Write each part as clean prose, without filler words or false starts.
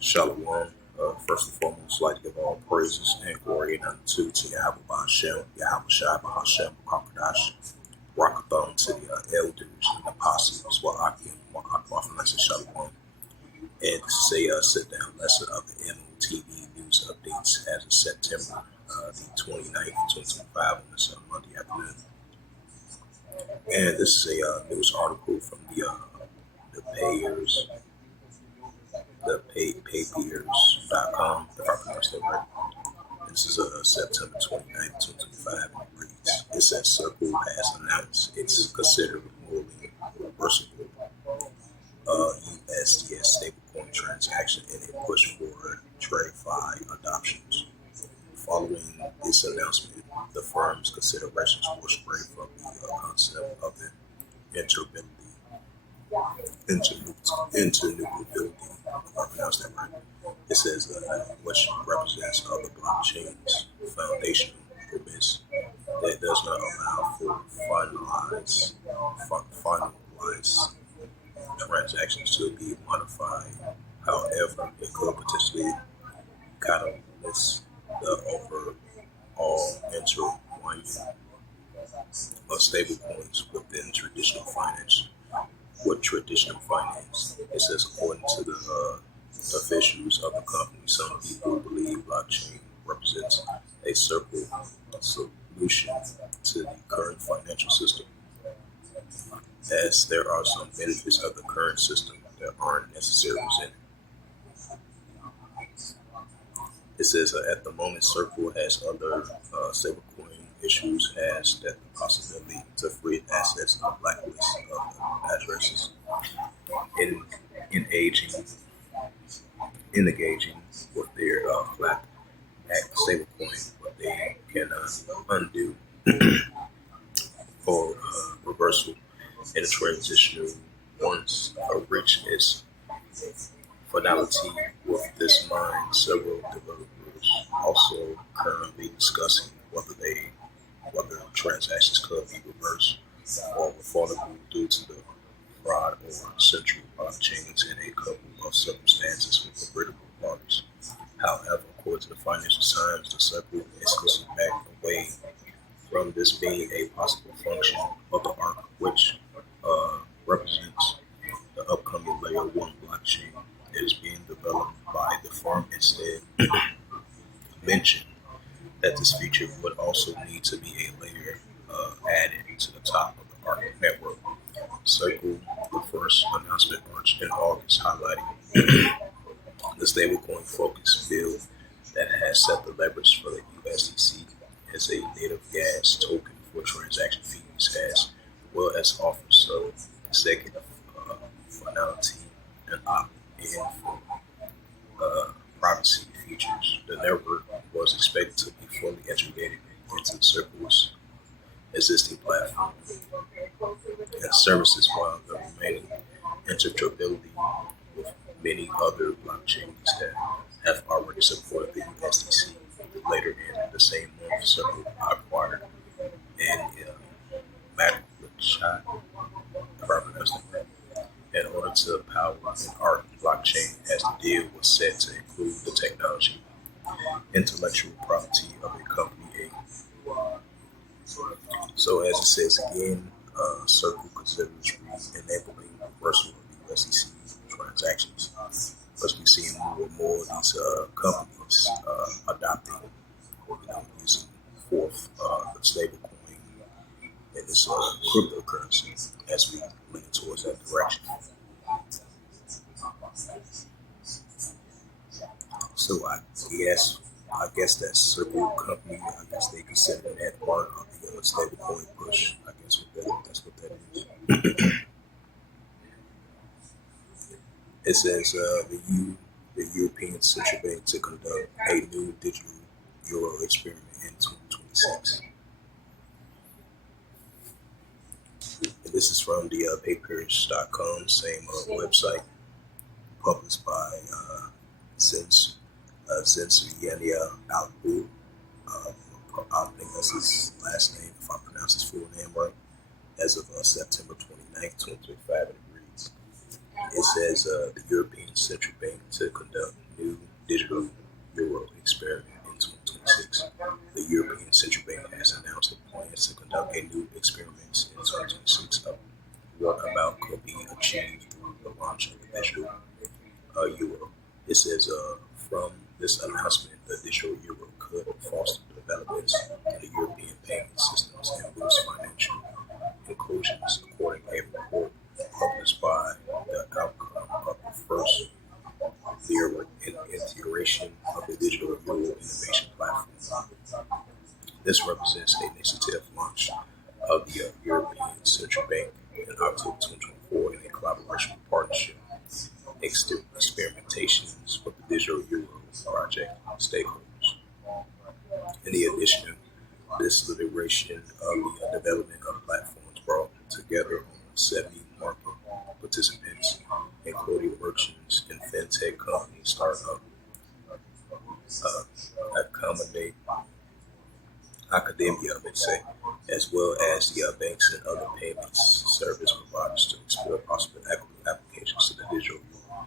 Shalom. First and foremost, I'd like to give all praises and glory and honor to Yahweh Hashem, Yahweh Shai Hashem, Kakadash, Rockathon to the elders and apostles, Wa'akim, Wa'akim, I say Shalom. And this is a sit-down lesson of the M.O.T.B news updates as of September the 29th, 2025 on this Monday afternoon. And this is a news article from the payers, the paypeers.com, if I pronounced that right. This is September 29th, 2025, and it reads, it says Circle has announced it's considered morally reversible USDS stablecoin transaction in a push for TradFi adoptions. Following this announcement, the firm's considerations were spread from the concept of interoperability, if I pronounced that right. It says which represents other blockchains' foundational premise that does not allow for finalized transactions to be modified. However, it could potentially catalyze the overall intertwining of stablecoins within traditional finance. It says, according to the officials of the company, some people believe blockchain represents a circle solution to the current financial system, as there are some benefits of the current system that aren't necessarily in it. It says at the moment, Circle has other stablecoin issues, has that the possibility to free assets of blacklist of addresses in engaging with their flat act stablecoin, but they cannot undo or reversal in a transitional once reach its finality. With this mind, several developers also currently discussing whether transactions could be reversed or refundable due to the fraud or central blockchains in a couple of circumstances with the critical parties. However, according to the Financial Times, the Circle is pushing back away from this being a possible function of the ARC, which represents the upcoming Layer 1 blockchain. It is being developed by the firm. Instead, mentioned that this feature would also need to be a layer added to the top of the ARC network. Circle, the first announcement launched in August, highlighting the stablecoin focused bill that has set the leverage for the USDC as a native gas token for transaction fees, as well as offers of executive finality and opt-in for privacy features. The network was expected to be fully integrated into Circle's existing platform and services, while the remaining interoperability with many other blockchains that have already supported the USDC. Later in the same month, Circle acquired in order to power an ARC blockchain, as the deal was set to include the technology, intellectual property of a company A. So as it says again, Circle considers enabling reversal of the USDC transactions. Because we're seeing more and more of these companies adopting, using forth the stablecoin and this cryptocurrency as we lean towards that direction. So I guess that Circle company, I guess they consider that part of the stablecoin push. I guess that's what that is. It says the European Central Bank to conduct a new digital euro experiment in 2026. And this is from the papers.com, same website, published by Zensuriania Albu, That's his last name, if I pronounce his full name right, as of September 29th, 2025. It reads, it says the European Central Bank to conduct new digital euro experiment in 2026. The European Central Bank has announced it plans to conduct a new experiment in 2026 of what amount could be achieved through the launch of the digital euro. It says from this announcement, the digital euro could foster developments in the European payment systems and boost financial inclusions, according to a report published by the outcome of the first year in integration of the digital euro innovation platform. This represents the initiative launch of the European Central Bank in October 2024 in a collaboration partnership experimentations with the digital euro project stakeholders. In the addition, this liberation of the development of platforms brought together 70 market participants, including merchants and fintech companies, startup, accommodate academia, let's say, as well as the banks and other payments service providers to explore possible applications to the digital euro.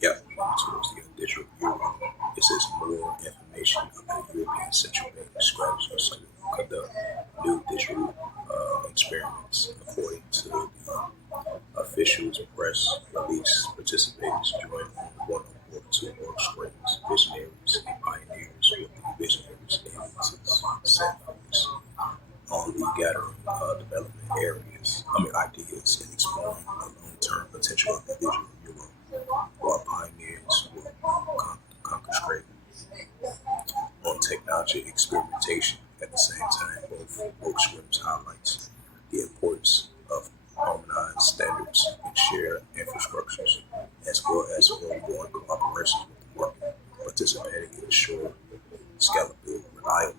Yeah, towards the digital euro. It says more information about the European Central Bank strategies to conduct new digital experiments, according to the officials press release. Participants joined on one of board two work streams, visionaries and pioneers with the visionaries able to set focus on the gathering development ideas and exploring the long-term potential of the digital euro, while pioneers will concentrate on technology experimentation. At the same time, both work streams highlights the importance of harmonized standards and shared infrastructures, as well as ongoing cooperation with the market, participating in ensuring scalability, reliability,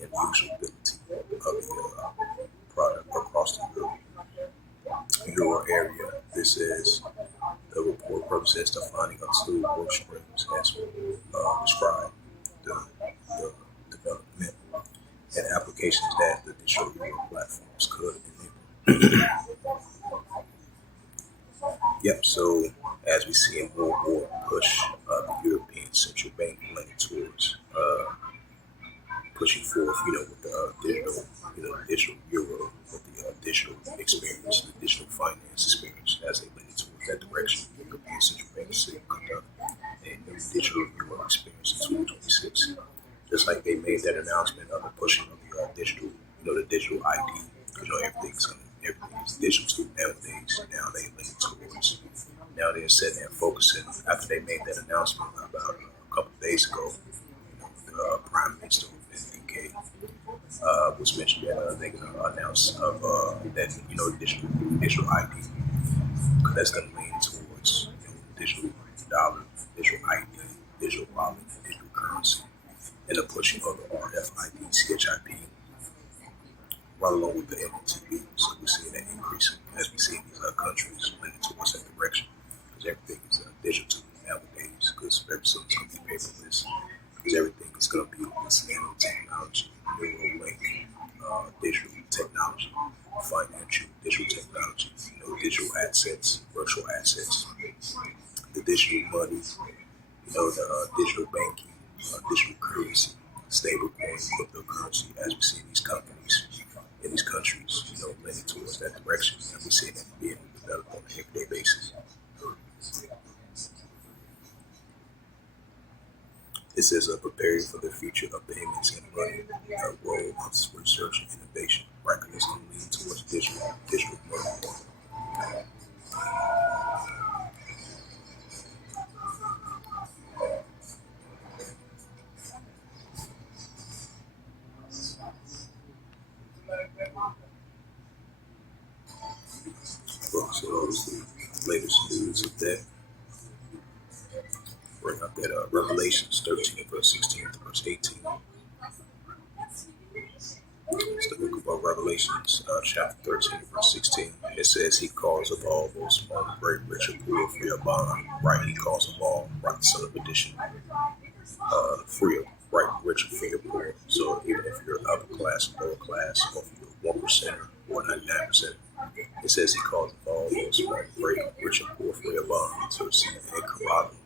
and usability of the product across the euro area. This is the report represents the finding of two work streams as described the development and applications that the digital euro platforms could enable. Yep, so as we see a more push of the European Central Bank leaning towards pushing forth, with the digital, digital euro, with the digital experience, the digital finance experience, as they lean towards that direction. The European Central Bank is to conduct a new digital euro experience in 2026. Just like they made that announcement of the pushing of the digital, the digital ID, everything is digital nowadays. Now they lean towards. Now they're sitting there focusing after they made that announcement about a couple of days ago. The Prime Minister in the UK was mentioned that they're going to announce of that digital ID, because that's going to lean towards digital dollar, digital ID, digital wallet, digital currency, and the pushing of the RFID, CHIP, right along with the M.O.T.B. So we're seeing that increasing as we see in these other countries leaning towards that direction, because everything is digital nowadays, because very soon it's going to be paperless, because everything is going to be with this nanotechnology, neuralink, digital technology, financial digital technology, digital assets, virtual assets, the digital money, the digital banking, digital currency, stable coin, cryptocurrency, as we see these companies in these countries, leaning towards that direction, and we see that being developed on a everyday basis. This is preparing for the future of payments and money, role of research and innovation. Record is going to lean towards digital money. So those the latest news of that. Bring up that Revelations 13, verse 16 to verse 18. It's the book of Revelations, chapter 13, verse 16. It says, He calls of all those small, great, rich, and poor, free of bond. Right, He calls of all, right, son of addition, free of, right, rich, and free of poor. So class, lower class, or if you're a 1% or 99%. It says he calls all those small, great, rich, and poor for your bond to receive a carabin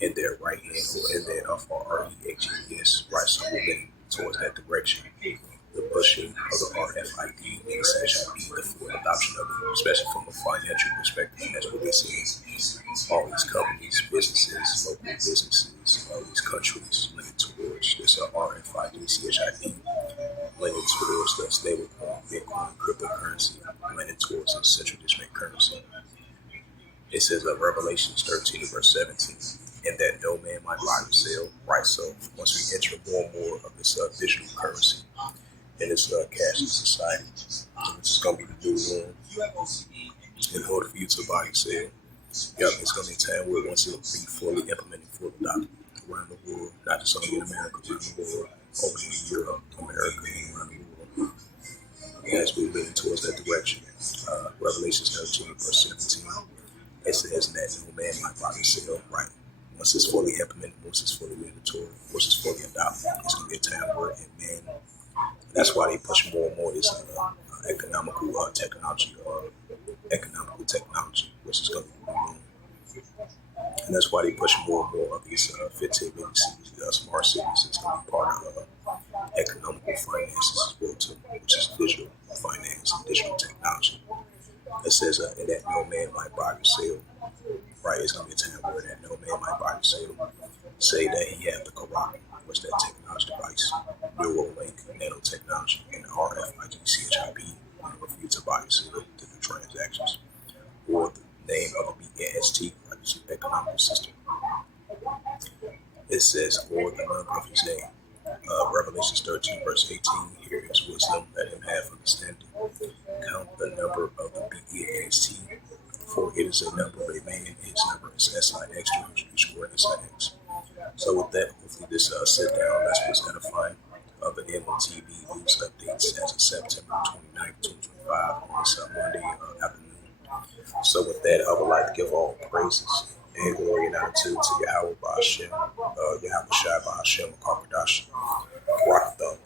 in their right hand or in their REHES, right? So moving towards that direction. The pushing of the RFID and essentially be the full adoption of it, especially from a financial perspective. And that's what they see. All these companies, businesses, local businesses, all these countries leaning towards this RFID, CHIP, leaning towards the stablecoin, Bitcoin, cryptocurrency, leaning towards a central district currency. It says Revelations 13 verse 17, and that no man might buy or sell, right? So once we enter more and more of this digital currency in this cashless society, which is going to be the new norm, in order for you to buy and sell, it's going to be a time where once it be fully implemented, fully adopted around the world, not just only in America, around the world, over in Europe, America, and around the world. And as we're leaning towards that direction, Revelations 13 verse 17, it says that no man might buy or sell, right? Once it's fully implemented, once it's fully mandatory, once it's fully adopted, it's going to be a time where that's why they push more and more this economical technology, which is going to be new. And that's why they push more and more of these 15 million cities, smart cities. It's going to be part of economical finances as well too, which is digital finance and digital technology. It says and that no man might buy or sell, right? It's going to be a time where that no man might buy or sell. Say that he had the Corona, which that technology device, Neuralink, nanotechnology, and the RFID, CHIP, and refuse to buy or sell to do transactions, or the name of the BNST, like this economic system. It says, or the number of his name. Revelations 13, verse 18, here is wisdom, let him have understanding. Count the number of the BEAST, for it is a number of a man, his number is SIX, 200 square SIX. So with that, hopefully this sit down, that's what's edifying of the M.O.T.B news updates as of September 29th, 2025 on this Monday afternoon. So with that, I would like to give all praises and glory and attitude to Yahweh Ba'Hashem, Yahweh Shai Ba'Hashem, Karkadash, Rock the